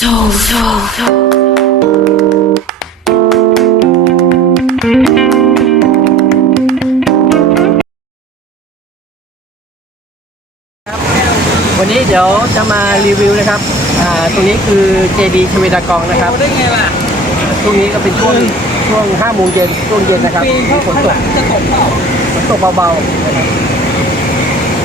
soul, soul, soul. วันนี้เดี๋ยวจะมารีวิวนะครับอ่าตรงนี้คือเจดีชเวดากองนะครับ ได้ไงล่ะช่วงนี้ก็เป็นช่วงช่วง5โมงเย็นช่วงเย็นนะครับปีนเข้าฝนข้างตหลักงจะตกเปล่าฝนตกเบาๆนะครับ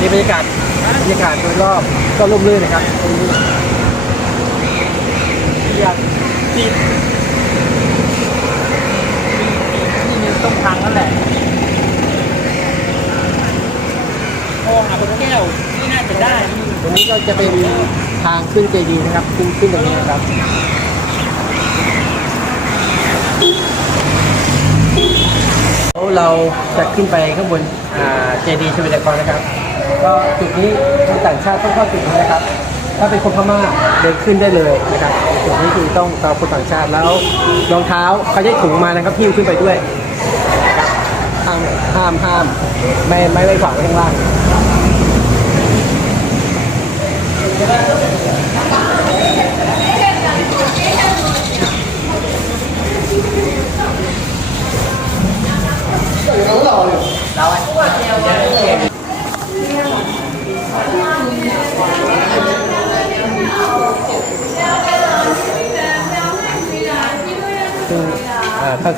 นี่บรรยากาศบรรยากาศโดยรอบก็ร่มรื่นนะครับตรงนี้ อยากปีนนี่มันต้องพังนั่นแหละโอ้หาบนแก้วนี่น่าจะได้ตรงนี้ก็จะเป็นทางขึ้นเจดีย์นะครับ ขึ้นขึ้นตรงนี้นะครับแล้วเราจะขึ้นไปข้างบนเจดีย์ชเวดากองนะครับ ก็จุดนี้คนต่างชาติต้องเข้าจุดนี้นะครับ ถ้าเป็นคนพม่าเดินขึ้นได้เลยนะครับส่วนี้คือต้องตาคนต่างชาติแล้วรองเท้าเขาได้ถุงมานะครับพิ้วขึ้นไปด้วยห้ามห้ามห้ามไม่ไม่ไว้ขวางไว้ข้างล่าง ข้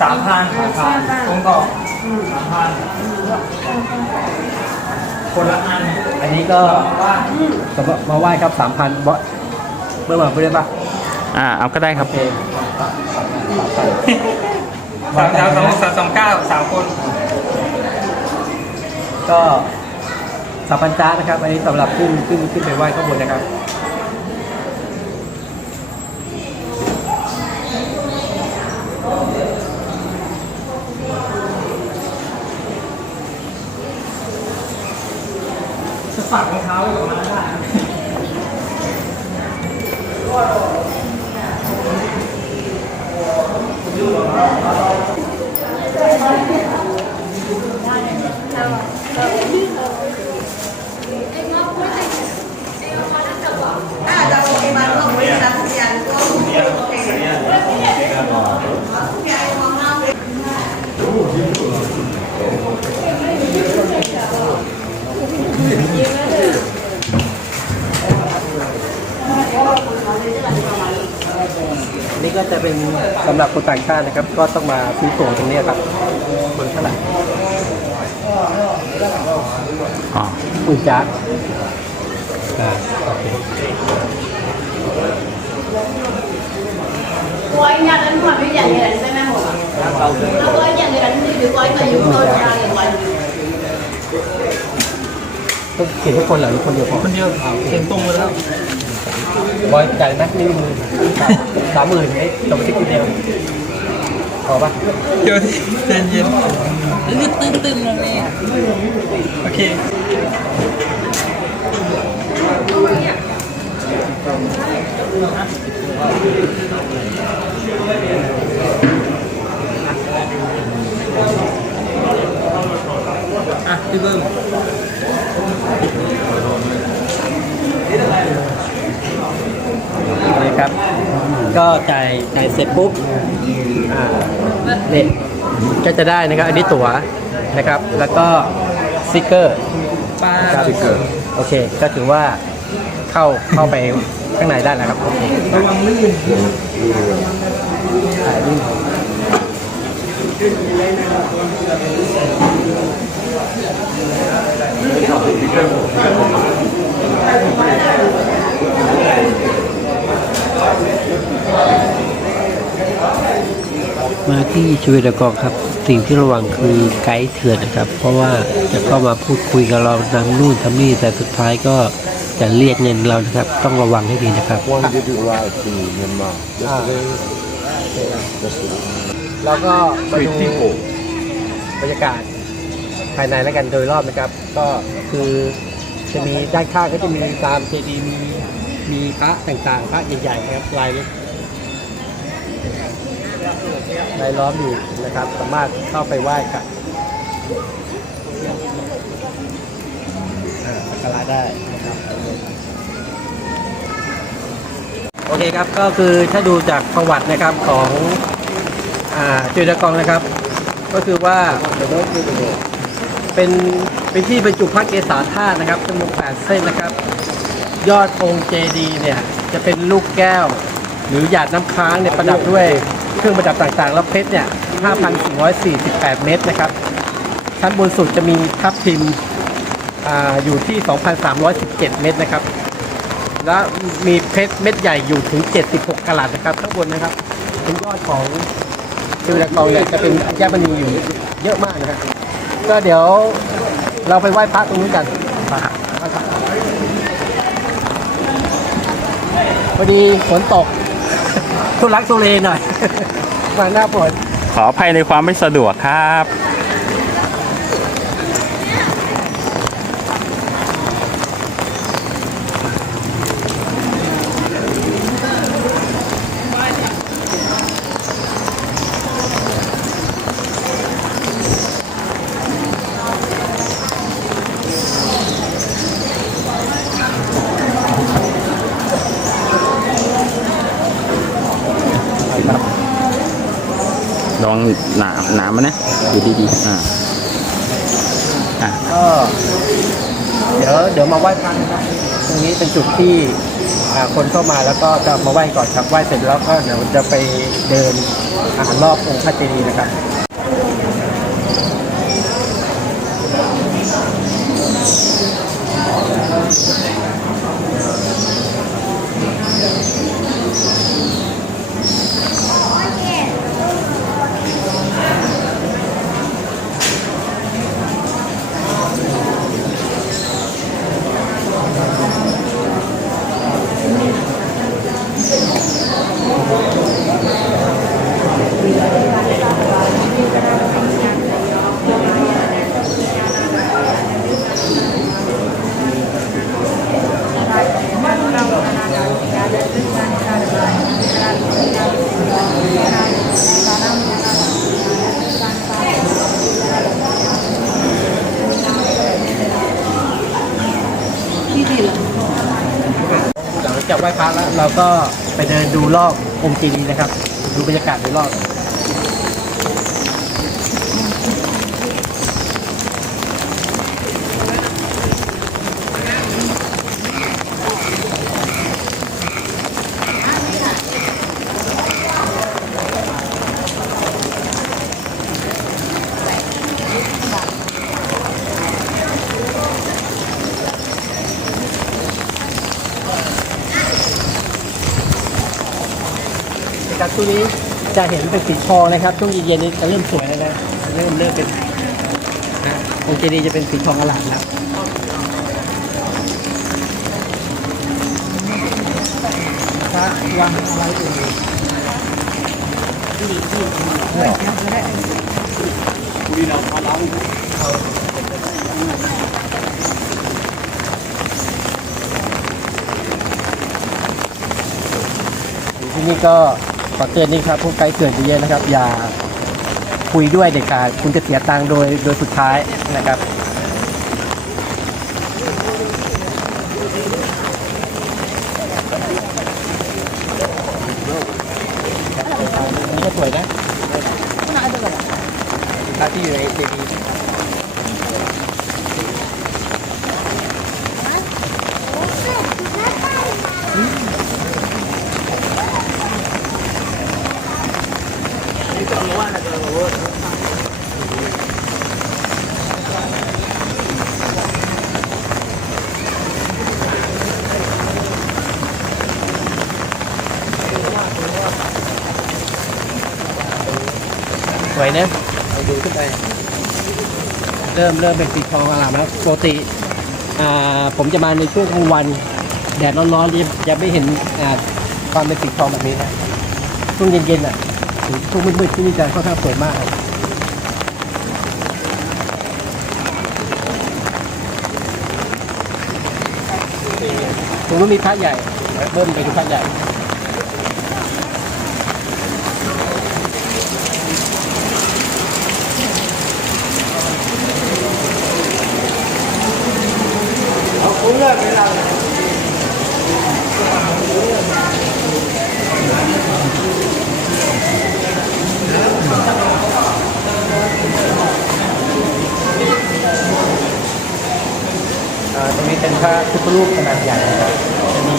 สามพันสามพันตรงต่อสามพันคนละอันอันนี้ก็สำหรับมาไหว้ครับสามพันบอสเบอร์มาเบอร์ได้ปะอ่าเอาก็ได้ครับโอเคสามสามสองสามสองเก้าสามคน ก็สามพันจ้านะครับ อันนี้สำหรับขึ้นขึ้นขึ้นไปไหว้ข้างบนนะครับ ฝากรองเท้าอยู่ตรงนั้นได้อันนี้ ก็จะเป็นสำหรับคนต่างชาตินะครับ ก็ต้องมาซื้อตั๋วตรงนี้ครับคนเท่าไหร่อ๋อหมื่นจ้าอ่าโอเค có anh nhặt anh hỏi với dạy người đánh bên em hả? Nó có anh nhận người đánh thì có anh mà dùng thôi ra để gọi ต้องเขียนทุกคนเหรอหรือคนเดียวพอคนเดียวเขียนตรงไปแล้ว บอยจ่ายไหมไม่มีมือสามหมื่นไอ้จบที่ค นเดียวพอปะเจอที่เย็นเย็นนี่ตื่นตื่นเลยโอเคอะพี่เบิ้มนี่ครับ ก็จ่ายจ่ายเสร็จปุ๊บอ่าเนี่ยก็จะได้นะครับ อันนี้ตั๋วนะครับ แล้วก็สติกเกอร์ป้าครับโอเค ก็ถือว่าเข้าเข้าไปข้างในได้แล้วครับโอเคระวังลื่นถ่ายรูปมาที่ชเวดากองครับ สิ่งที่ระวังคือไกด์เถื่อนนะครับ เพราะว่าจะเข้ามาพูดคุยกับเรานำนู่นทำนี่แต่สุดท้ายก็จะเรียกเงินเรานะครับ ต้องระวังให้ดีนะครับ One did it right to Myanmar. Yesterday, yesterday. แล้วก็มา Three ดู people. บรรยากาศภายในแล้วกันโดยรอบนะครับ ก็คือจะมีด้านข้างก็จะมีตามเจดีย์มีมีพระต่างๆพระใหญ่ๆนะครับลาย ลายล้อมอยู่นะครับ สามารถเข้าไปไหว้กับอาสักการะได้นะครับโอเคครับก็คือถ้าดูจากประวัตินะครับของอจุดกองนะครับ ก็คือว่าเป็นเป็นที่บรรจุพระเกศาธาตุนะครับจำนวน8เส้นนะครับ ยอดองค์เจดีเนี่ยจะเป็นลูกแก้ว หรือหยาดน้ำค้างเนี่ยประดับด้วยเครื่องประดับต่างๆ แล้วเพชรเนี่ย 5,448 เม็ดนะครับ ชั้นบนสุดจะมีทับทิมอาอยู่ที่ 2,317 เม็ดนะครับ และมีเพชรเม็ดใหญ่อยู่ถึง 76กะรัตนะครับ ข้างบนนะครับเป็นยอดของจิวดากองเนี่ยจะเป็นแก้วมณีอยู่เยอะมากนะครับก็เดี๋ยวเราไปไหว้พระตรงนู้กันพอดีฝนตก ทุลักทุเลหน่อย มาหน้าฝนขออภัยในความไม่สะดวกครับ ลองหนาหนามันนะดูดีๆอ่าอะก็เดี๋ยวเดี๋ยวมาไหว้พระนะครับตรงนี้เป็นจุดที่อ่าคนเข้ามาแล้วก็จะมาไหว้ก่อนครับไหว้เสร็จแล้วก็เดี๋ยวจะไปเดินอาหารรอบองค์พระเจดีย์นะครับ หลังจากไหว้พระแล้วเรา ก็ไปเดินดูรอบองค์เจดีย์นะครับ ดูบรรยากาศโดยรอบนะครับช่วงนี้ จะเห็นเป็นสีทองนะครับช่วงเย็นๆนี้จะเริ่มสวยแล้วนะเริ่มเริ่มเป็นนะองค์เจดีย์จะเป็นสีทองอลามแล้วพระวางอะไรเอ่ที่นี่ก็ ขอเตือนนี่ครับผู้ไกด์เกิดเยอะๆนะครับ อย่าคุยด้วยเด็ดขาดคุณจะเสียตังค์โดยโดยสุดท้ายนะครับนี่ก็สวยนะพระที่อยู่ในเจดีย์สวยนะ เริ่มเริ่มเป็นสีทองอลามแล้วปกติอ่าผมจะมาในช่วงกลางวัน แดดร้อนๆจะจะไม่เห็นอ่าความเป็นสีทองแบบนี้นะช่วงเย็นๆอะถึงช่วงมืดๆที่นี่จะค่อนข้างสวยมากครับตรงนู้นมีพระใหญ่เบิ้มไปดูพระใหญ่ ระพุทธรูปขนาดใหญ่นะครับจะมี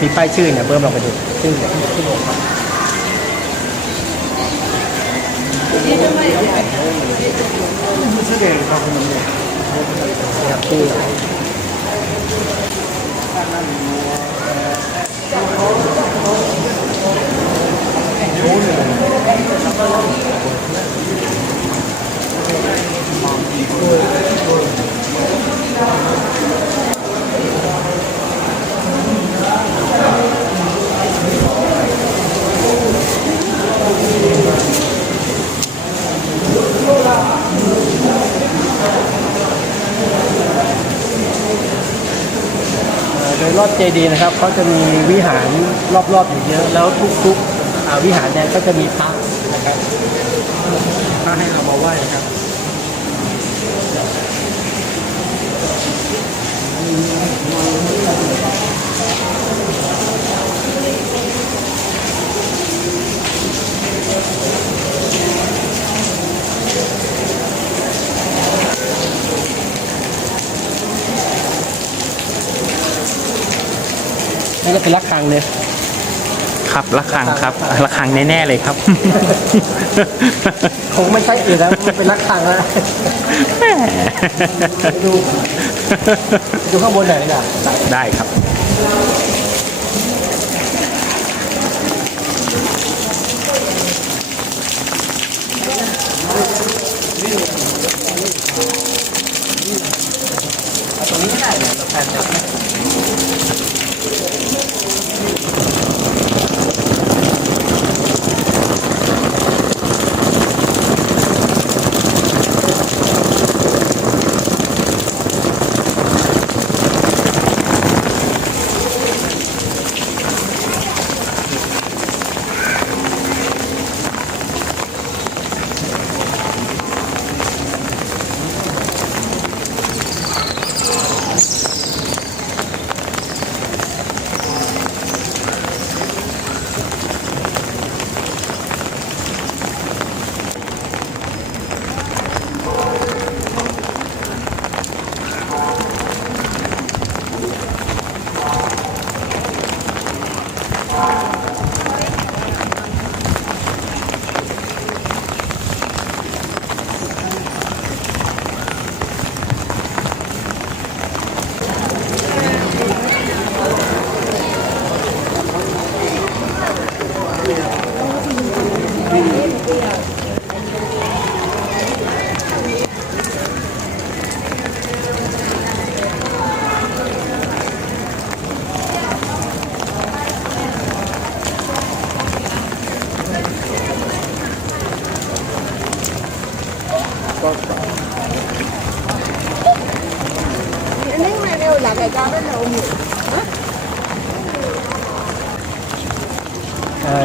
มีป้ายชื่อเนี่ยเบิ้มลองไปดูชื่อเนี่ยชื่อองค์ครับนะครับชื่ออ่าโดีย์นะครับเขาจะมีวิหารรอบๆอยู่เยอะแล้วทุกๆวิหารเนี่ยก็จะมีพระนะครับพระให้เรามาไหว้นะครับ เป็นระฆังเลยครับระฆังครับระฆังแน่ๆเลยครับ คงไม่ใช่อื่นแล้วมันเป็นระฆังแล้วดูดูข้างบนหน่อยดีกว่าได้ครับ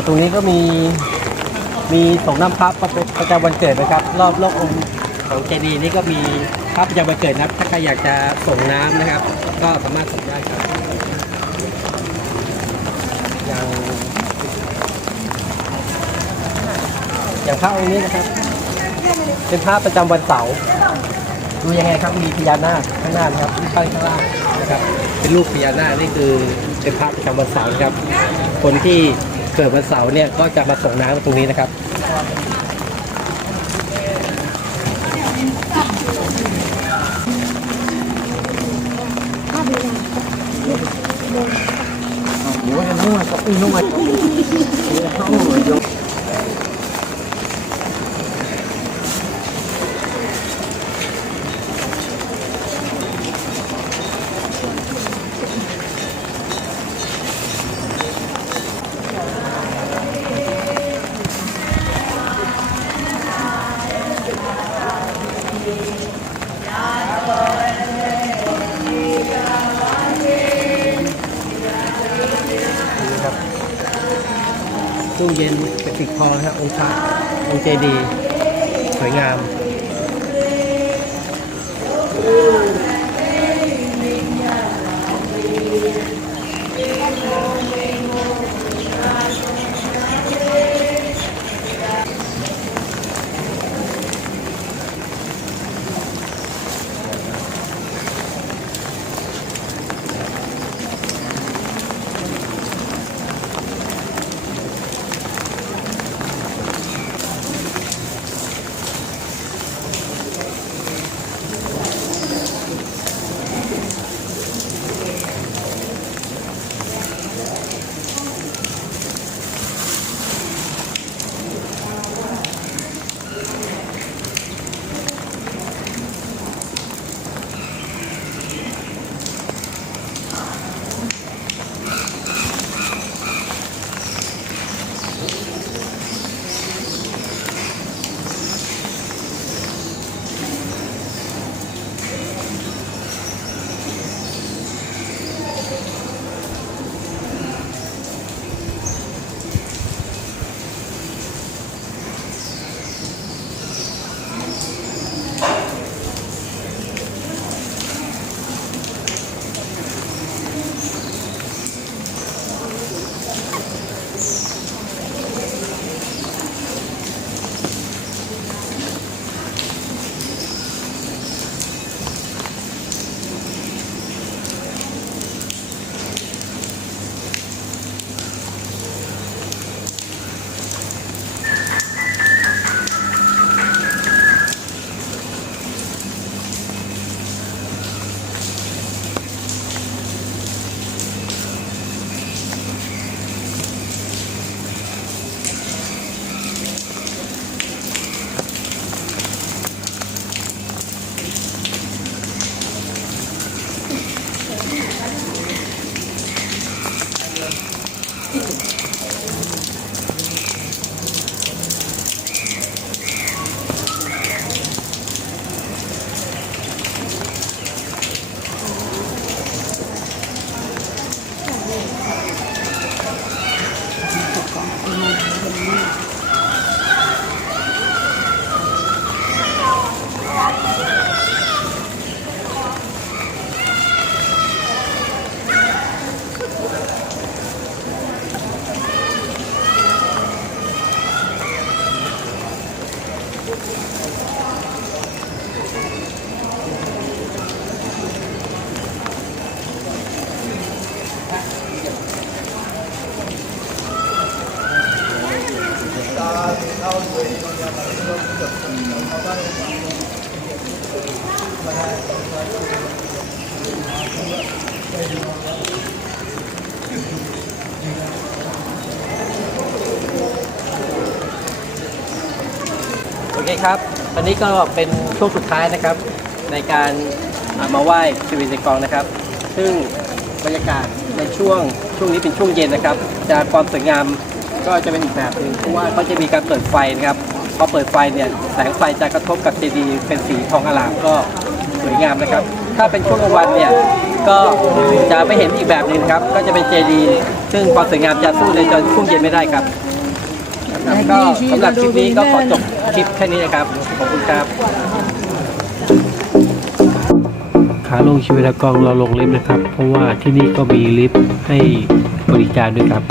ตรงนี้ก็มี มีส่งน้ำพระประประจำวันเกิดนะครับ รอบรอบองค์ของเจดีย์นี่ก็มีพระประจำวันเกิดนะครับ ถ้าใครอยากจะส่งน้ำนะครับ ก็สามารถส่งได้ครับอย่างอย่างพระองค์นี้นะครับ เป็นพระประจำวันเสาร์ดูยังไงครับมีพญานาคข้างหน้านะครับที่ตั้งข้างล่างนะครับ เป็นรูปพญานาคนี่คือเป็นพระประจำวันเสาร์นะครับ คนที่ เกิดวันเสาร์เนี่ยก็จะมาส่งน้ำตรงนี้นะครับค องค์เจดี เคครับตอนนี้ก็เป็นช่วงสุดท้ายนะครับ ในการมาไหว้ชีวิตในกองนะครับ ซึ่งบรรยากาศในช่วงช่วงนี้เป็นช่วงเย็นนะครับจะความสวยงามก็จะเป็นอีกแบบหนึ่งเพราะว่าเขาจะมีการเปิดไฟนะครับพอเปิดไฟเนี่ยแสงไฟจะกระทบกับเจดีย์เป็นสีทองอลามก็สวยงามนะครับ ถ้าเป็นช่วงกลางวันเนี่ยก็จะไม่เห็นอีกแบบหนึ่งครับ ก็จะเป็นเจดีย์ซึ่งความสวยงามจะสู้ในตอนช่วงเย็นไม่ได้ครับก็สำหรับคลิปนี้ก็ขอจบ คลิปแค่นี้นะครับ ขอบคุณครับ ขาลงชีวิตกองเราลงลิฟต์นะครับ เพราะว่าที่นี่ก็มีลิฟต์ให้บริการด้วยครับ